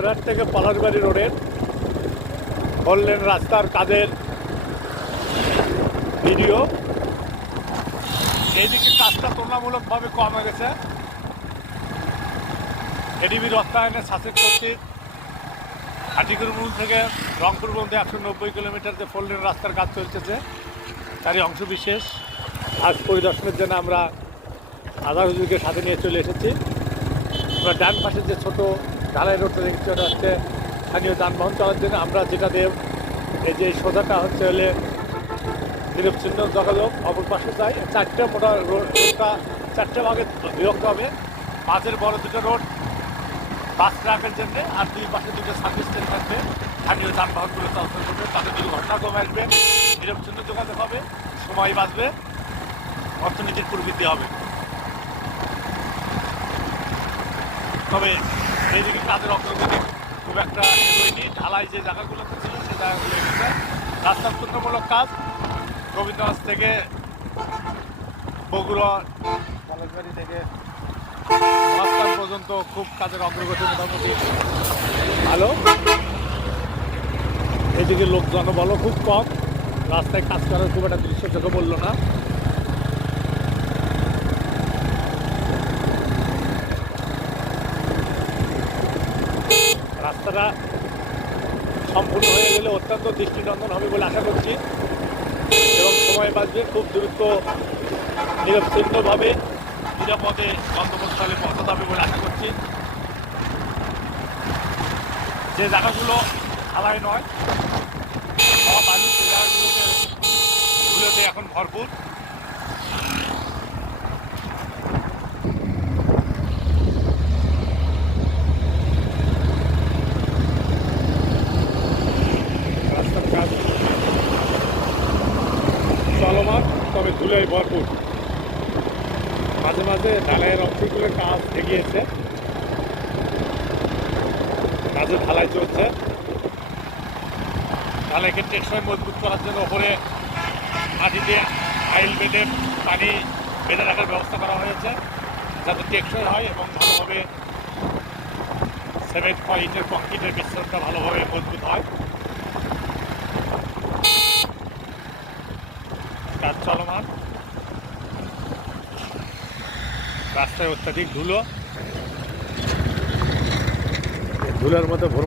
বাবুরহাট থেকে পলাশবাড়ি রোডের 4 লেন রাস্তার কাজের ভিডিও। এইদিকে কাজটা তুলনামূলকভাবে কম হয়ে গেছে। এডিবির অর্থায়নে শাসক কর্তৃক হাটিগুরমূল থেকে রংপুর পর্যন্ত 190 কিলোমিটার যে 4 লেন রাস্তার কাজ চলতেছে, তারই অংশ বিশেষ আজ পরিদর্শনের জন্য আমরা আধা হুজুরকে সাথে নিয়ে চলে এসেছি। আমরা ডান পাশের যে ছোটো ঢালাই রোডটা দেখছি, ওটা হচ্ছে স্থানীয় যানবাহন চলার জন্য। আমরা যেটা দেব, এই যে সোজাটা হচ্ছে হলে নিরবচ্ছিন্ন যোগাযোগ, অপর পাশে যাই 4টে মোটা রোডটা 4টে ভাগে বিভক্ত হবে। পাশের বড় দুটো রোড বাস ট্রাকের জন্য, আর 2 পাশে 2টো সার্ভিস স্টেশন থাকবে। স্থানীয় যানবাহনগুলো চলাচল করবে, তাদের দুর্ঘটনা কমে আসবে, নিরবচ্ছিন্ন যোগাযোগ হবে, সময় বাঁচবে, অর্থনীতির প্রবৃদ্ধি হবে। তবে এইদিকে কাজের অগ্রগতি খুব একটা এগোয়নি। ঢালাই যে জায়গাগুলোতে ছিল সেই জায়গাগুলো এসেছে। রাস্তার তুলনামূলক কাজ গোবিন্দগঞ্জ থেকে বগুড়া, পলাশবাড়ি থেকে মহাস্থান পর্যন্ত খুব কাজের অগ্রগতি মোটামুটি ভালো। এদিকে লোক জনবলও খুব কম, রাস্তায় কাজ করার খুব একটা দৃশ্য চোখে পড়ল না। রাস্তাটা সম্পূর্ণ হয়ে গেলে অত্যন্ত দৃষ্টিনন্দন হবে বলে আশা করছি, এবং সময় বাঁচবে। খুব দ্রুত নিরবচ্ছিন্নভাবে নিরাপদে গন্তব্যস্থলে পৌঁছাতে হবে বলে আশা করছি। যে জায়গাগুলো ঢালাই নয়, সব বালু সে জায়গাগুলোতে এখন ভরপুর। রাস্তার কাজ চলমান, তবে ধুলোয় ভরপুর। মাঝে মাঝে ঢালাইয়ের অংশগুলোর কাজ এগিয়েছে, কাজে ঢালাই চলছে। ঢালাইকে টেকসই মজবুত করার জন্য ওপরে মাটিতে আইল বেঁধে পানি বেঁধে রাখার ব্যবস্থা করা হয়েছে, যাতে টেকসই হয় এবং ভালোভাবে সিমেন্ট বা ইটের কংক্রিটের মিশ্রণটা ভালোভাবে মজবুত হয়। কাজ চলমান। রাস্তায় অত্যাধিক ধুলোর মধ্যে